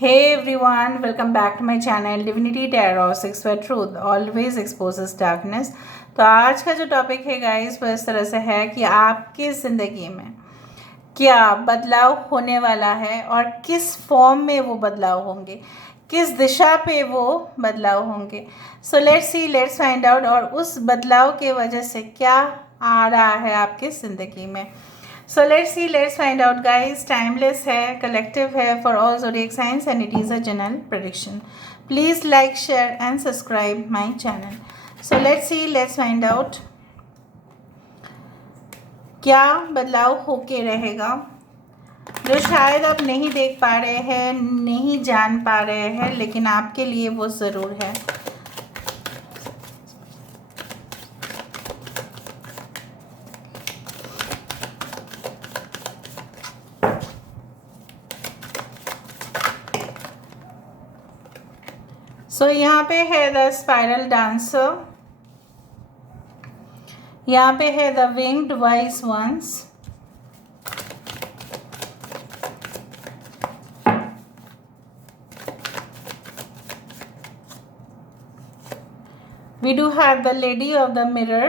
Hey everyone, welcome back to my channel Divinity Tarot 6 where truth always exposes darkness। तो आज का जो topic है गाइस वो इस तरह से है कि आपकी ज़िंदगी में क्या बदलाव होने वाला है और किस फॉर्म में वो बदलाव होंगे, किस दिशा पे वो बदलाव होंगे। So let's see, let's find out और उस बदलाव के वजह से क्या आ रहा है आपकी ज़िंदगी में। So let's see, let's find out guys। Timeless है, collective है for all zodiac signs and it is a general prediction। Please like, share and subscribe my channel। So let's see, let's find out क्या बदलाव होके रहेगा जो शायद आप नहीं देख पा रहे हैं, नहीं जान पा रहे हैं, लेकिन आपके लिए वो ज़रूर है। सो यहाँ पे है द स्पाइरल डांसर, यहाँ पे है the winged wise ones, we do have the lady of the mirror,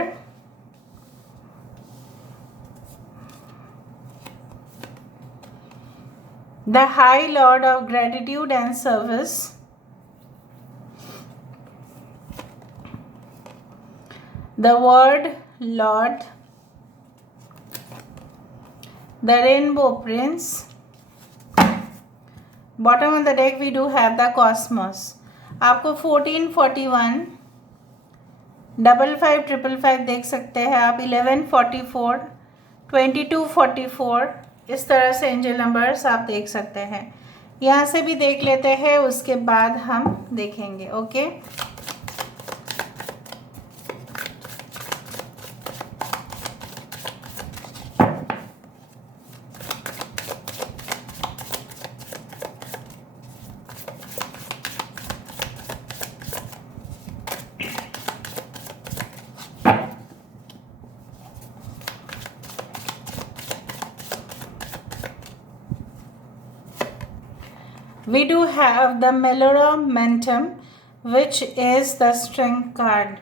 the high lord of gratitude and service, the word lord, the rainbow prince, bottom of the deck we do have the cosmos। आपको 1441 5555 देख सकते हैं आप, 1144 2244 इस तरह से angel numbers आप देख सकते हैं। यहाँ से भी देख लेते हैं, उसके बाद हम देखेंगे। Okay, we do have the Meloramentum, which is the strength card,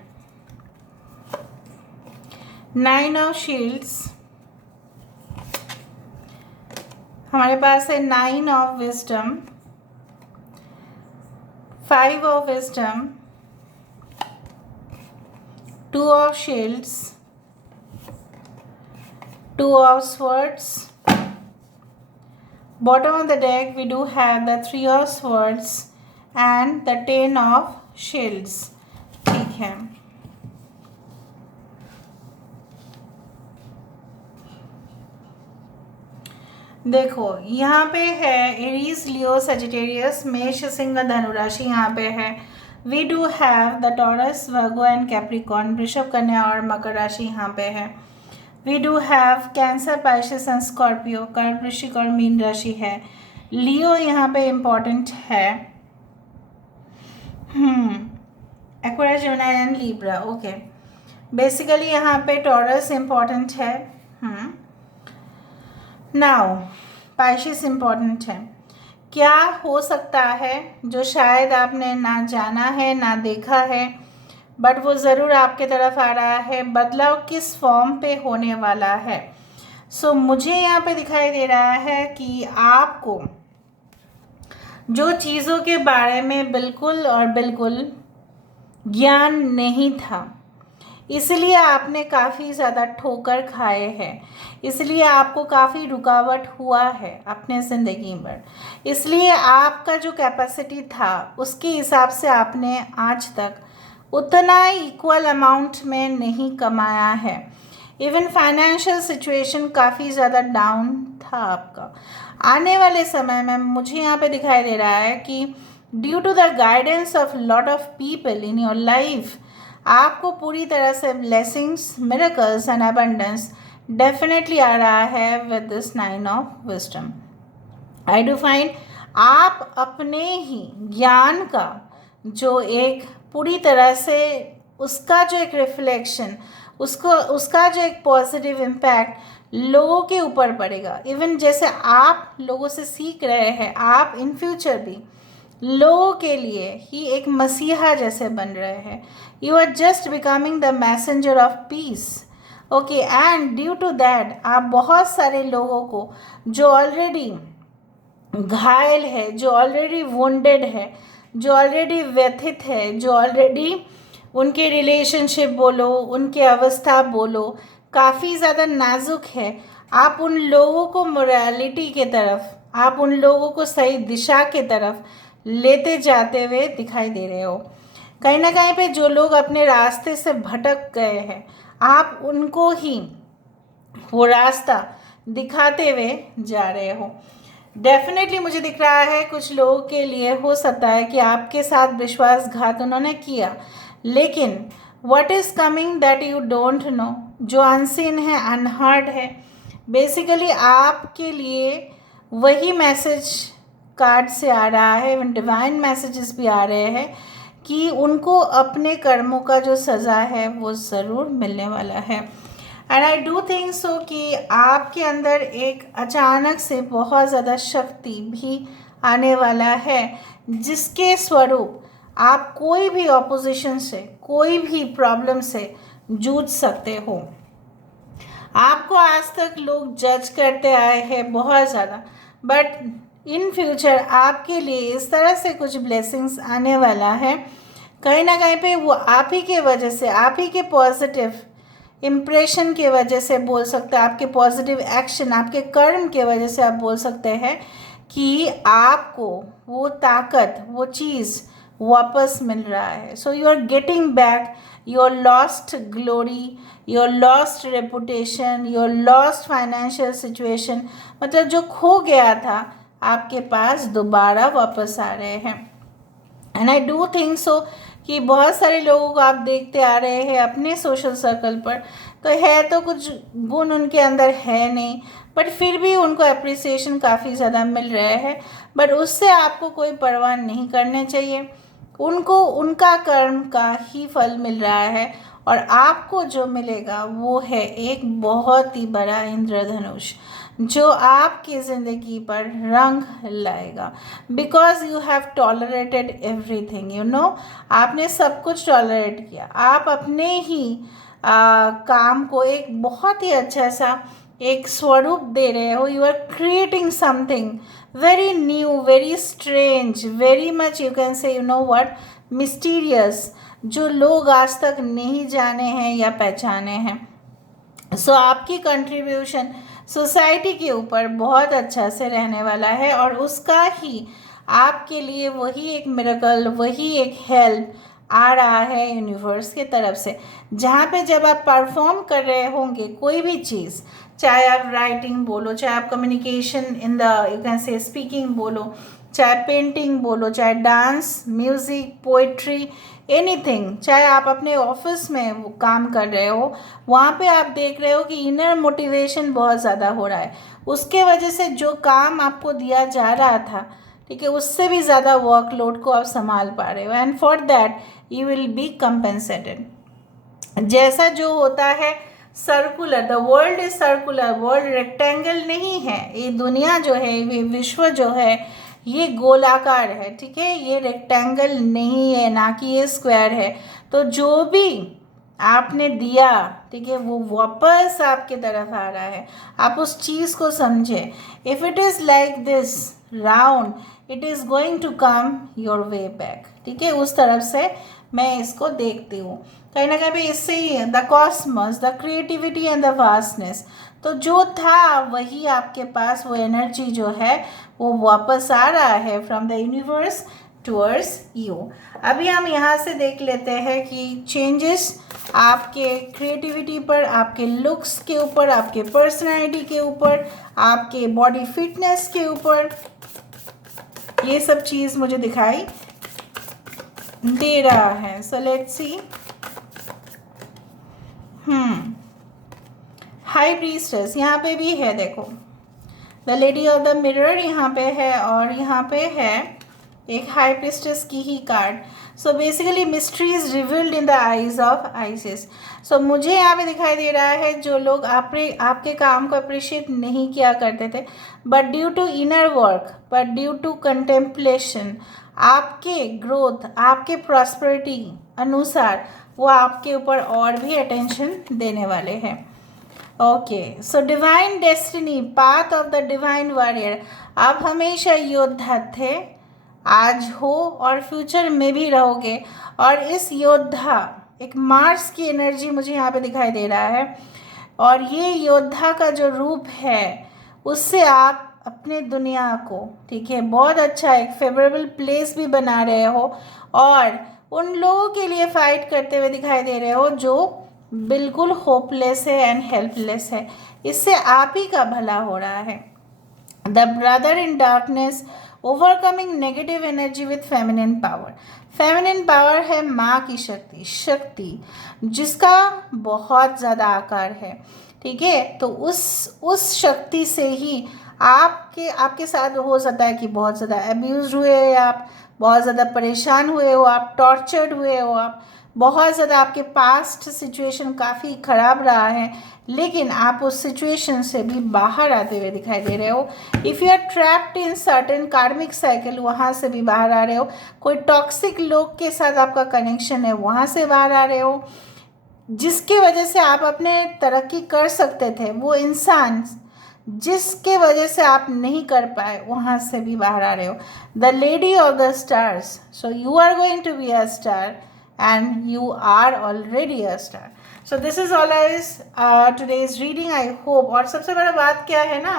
Nine of Shields, हमारे पास है Nine of Wisdom, Five of Wisdom, Two of Shields, Two of Swords, bottom of the deck we do have the Three of Swords and the Ten of Shields। ठीक है, देखो यहाँ पे है Aries, लियो, Sagittarius, मेष, सिंह, धनु राशि यहाँ पे है। We do have the Taurus, Virgo and Capricorn, वृषभ, कन्या और मकर राशि यहाँ पे है। We do have Cancer, Pisces and Scorpio, कर्क, वृश्चिक और मीन राशि है। लियो यहाँ पे इम्पॉर्टेंट है, Aquarius, Gemini and Libra. Okay, basically यहाँ पे टॉरस इम्पॉर्टेंट है, नाउ पाइसेस इम्पॉर्टेंट है। क्या हो सकता है जो शायद आपने ना जाना है ना देखा है, बट वो ज़रूर आपके तरफ आ रहा है। बदलाव किस फॉर्म पे होने वाला है। सो मुझे यहाँ पे दिखाई दे रहा है कि आपको जो चीज़ों के बारे में बिल्कुल और बिल्कुल ज्ञान नहीं था, इसलिए आपने काफ़ी ज़्यादा ठोकर खाए हैं, इसलिए आपको काफ़ी रुकावट हुआ है अपने ज़िंदगी में, इसलिए आपका जो कैपेसिटी था उसके हिसाब से आपने आज तक उतना इक्वल अमाउंट में नहीं कमाया है। इवन फाइनेंशियल सिचुएशन काफ़ी ज़्यादा डाउन था आपका। आने वाले समय में मुझे यहाँ पे दिखाई दे रहा है कि due to the guidance of lot of people in your life आपको पूरी तरह से blessings, miracles and abundance definitely आ रहा है with this nine of wisdom. I do find आप अपने ही ज्ञान का जो एक पूरी तरह से उसका जो एक रिफ्लेक्शन, उसको उसका जो एक पॉजिटिव इम्पैक्ट लोगों के ऊपर पड़ेगा। इवन जैसे आप लोगों से सीख रहे हैं, आप इन फ्यूचर भी लोगों के लिए ही एक मसीहा जैसे बन रहे हैं। You are just becoming the messenger of peace. Okay, and due to that आप बहुत सारे लोगों को जो ऑलरेडी घायल है, जो ऑलरेडी वुंडेड है, जो ऑलरेडी व्यथित है, जो ऑलरेडी उनके रिलेशनशिप बोलो, उनके अवस्था बोलो काफ़ी ज़्यादा नाजुक है, आप उन लोगों को मोरालिटी के तरफ, आप उन लोगों को सही दिशा के तरफ लेते जाते हुए दिखाई दे रहे हो। कहीं ना कहीं पे जो लोग अपने रास्ते से भटक गए हैं, आप उनको ही वो रास्ता दिखाते हुए जा रहे हो। डेफिनेटली मुझे दिख रहा है कुछ लोगों के लिए हो सकता है कि आपके साथ विश्वासघात उन्होंने किया, लेकिन what is coming that you don't know, जो अनसीन है, अनहर्ड है, बेसिकली आपके लिए वही मैसेज कार्ड से आ रहा है, डिवाइन मैसेजेस भी आ रहे हैं कि उनको अपने कर्मों का जो सज़ा है वो ज़रूर मिलने वाला है। And I do think so कि आपके अंदर एक अचानक से बहुत ज़्यादा शक्ति भी आने वाला है, जिसके स्वरूप आप कोई भी ऑपोजिशन से, कोई भी प्रॉब्लम से जूझ सकते हो। आपको आज तक लोग जज करते आए हैं बहुत ज़्यादा, बट इन फ्यूचर आपके लिए इस तरह से कुछ ब्लेसिंग्स आने वाला है, कहीं ना कहीं पे वो आप ही के वजह से, आप ही के पॉजिटिव इम्प्रेशन के वजह से बोल सकते हैं, आपके पॉजिटिव एक्शन, आपके कर्म के वजह से आप बोल सकते हैं कि आपको वो ताकत, वो चीज़ वापस मिल रहा है। So you are getting back your lost glory, your lost reputation, your lost financial situation, मतलब जो खो गया था आपके पास दोबारा वापस आ रहे हैं। And I do think so कि बहुत सारे लोगों को आप देखते आ रहे हैं अपने सोशल सर्कल पर, तो है तो कुछ गुण उनके अंदर है नहीं, बट फिर भी उनको अप्रिसिएशन काफ़ी ज़्यादा मिल रहे हैं। बट उससे आपको कोई परवाह नहीं करने चाहिए, उनको उनका कर्म का ही फल मिल रहा है, और आपको जो मिलेगा वो है एक बहुत ही बड़ा इंद्रधनुष जो आपकी ज़िंदगी पर रंग लाएगा। Because you have tolerated everything, you know, आपने सब कुछ टॉलरेट किया, आप अपने ही काम को एक बहुत ही अच्छा सा एक स्वरूप दे रहे हो। You are creating something very new, very strange, very much you can say, you know what, mysterious, जो लोग आज तक नहीं जाने हैं या पहचाने हैं। सो आपकी कंट्रीब्यूशन सोसाइटी के ऊपर बहुत अच्छा से रहने वाला है, और उसका ही आपके लिए वही एक मिरेकल, वही एक हेल्प आ रहा है यूनिवर्स की तरफ से, जहाँ पे जब आप परफॉर्म कर रहे होंगे कोई भी चीज़, चाहे आप राइटिंग बोलो, चाहे आप communication in the you can से स्पीकिंग बोलो, चाहे पेंटिंग बोलो, चाहे डांस, म्यूज़िक, पोइट्री, एनीथिंग, चाहे आप अपने ऑफिस में वो काम कर रहे हो, वहाँ पे आप देख रहे हो कि इनर मोटिवेशन बहुत ज़्यादा हो रहा है, उसके वजह से जो काम आपको दिया जा रहा था, ठीक है, उससे भी ज़्यादा वर्कलोड को आप संभाल पा रहे हो, and for that you will be compensated. जैसा जो होता है circular, the world is circular, world rectangle नहीं है, ये दुनिया जो है, ये विश्व जो है, ये गोलाकार है, ठीक है, ये रेक्टेंगल नहीं है, ना कि ये स्क्वायर है। तो जो भी आपने दिया, ठीक है, वो वापस आपके तरफ आ रहा है, आप उस चीज़ को समझे। If it is like this round, it is going to come your way back, ठीक है, उस तरफ से मैं इसको देखती हूँ। कहीं ना कहीं इससे ही the cosmos, the creativity and the vastness, तो जो था वही आपके पास, वो एनर्जी जो है वो वापस आ रहा है from the universe towards you. अभी हम यहाँ से देख लेते हैं कि चेंजेस आपके क्रिएटिविटी पर, आपके लुक्स के ऊपर, आपके पर्सनालिटी के ऊपर, आपके बॉडी फिटनेस के ऊपर, ये सब चीज़ मुझे दिखाई दे रहा है। So let's see. High priestess यहाँ पे भी है, देखो the lady of the mirror यहाँ पे है, और यहाँ पे है एक हाई प्रिस्टेस की ही card. So basically mystery is revealed in the eyes of Isis. So मुझे यहाँ पे दिखाई दे रहा है जो लोग आपके काम को अप्रिशिएट नहीं किया करते थे, but due to inner work, but due to contemplation, आपके ग्रोथ, आपके प्रॉस्पेरिटी अनुसार वो आपके ऊपर और भी अटेंशन देने वाले हैं। Okay, so divine destiny, path of the divine warrior. आप हमेशा योद्धा थे, आज हो और फ्यूचर में भी रहोगे। और इस योद्धा, एक मार्स की एनर्जी मुझे यहाँ पे दिखाई दे रहा है, और ये योद्धा का जो रूप है उससे आप अपने दुनिया को, ठीक है, बहुत अच्छा एक फेवरेबल प्लेस भी बना रहे हो, और उन लोगों के लिए फाइट करते हुए दिखाई दे रहे हो जो बिल्कुल होपलेस है एंड हेल्पलेस है। इससे आप ही का भला हो रहा है। The brother in darkness, overcoming negative energy with feminine power. Feminine power है माँ की शक्ति जिसका बहुत ज़्यादा आकार है, ठीक है। तो उस शक्ति से ही आपके साथ हो सकता है कि बहुत ज़्यादा अब्यूज हुए आप, बहुत ज़्यादा परेशान हुए हो आप, टॉर्चर्ड हुए हो आप, बहुत ज़्यादा आपके पास्ट सिचुएशन काफ़ी ख़राब रहा है, लेकिन आप उस सिचुएशन से भी बाहर आते हुए दिखाई दे रहे हो। If you are trapped in certain karmic cycle, वहाँ से भी बाहर आ रहे हो। कोई टॉक्सिक लोग के साथ आपका कनेक्शन है, वहाँ से बाहर आ रहे हो, जिसकी वजह से आप अपने तरक्की कर सकते थे, वो इंसान जिसके वजह से आप नहीं कर पाए, वहाँ से भी बाहर आ रहे हो। The lady of the stars, so you are going to be a star and you are already a star. So this is all is today's reading. I hope, और सबसे बड़ा बात क्या है ना,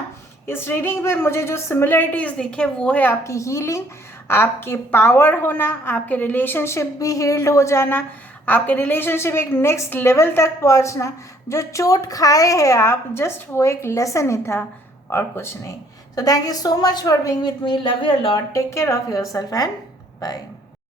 इस रीडिंग पे मुझे जो सिमिलरिटीज़ दिखे वो है आपकी हीलिंग, आपके पावर होना, आपके रिलेशनशिप भी हील्ड हो जाना, आपके रिलेशनशिप एक नेक्स्ट लेवल तक पहुंचना। जो चोट खाए हैं आप, जस्ट वो एक लेसन ही था और कुछ नहीं। So thank you so much for being with me. Love you a lot. Take care of yourself and bye.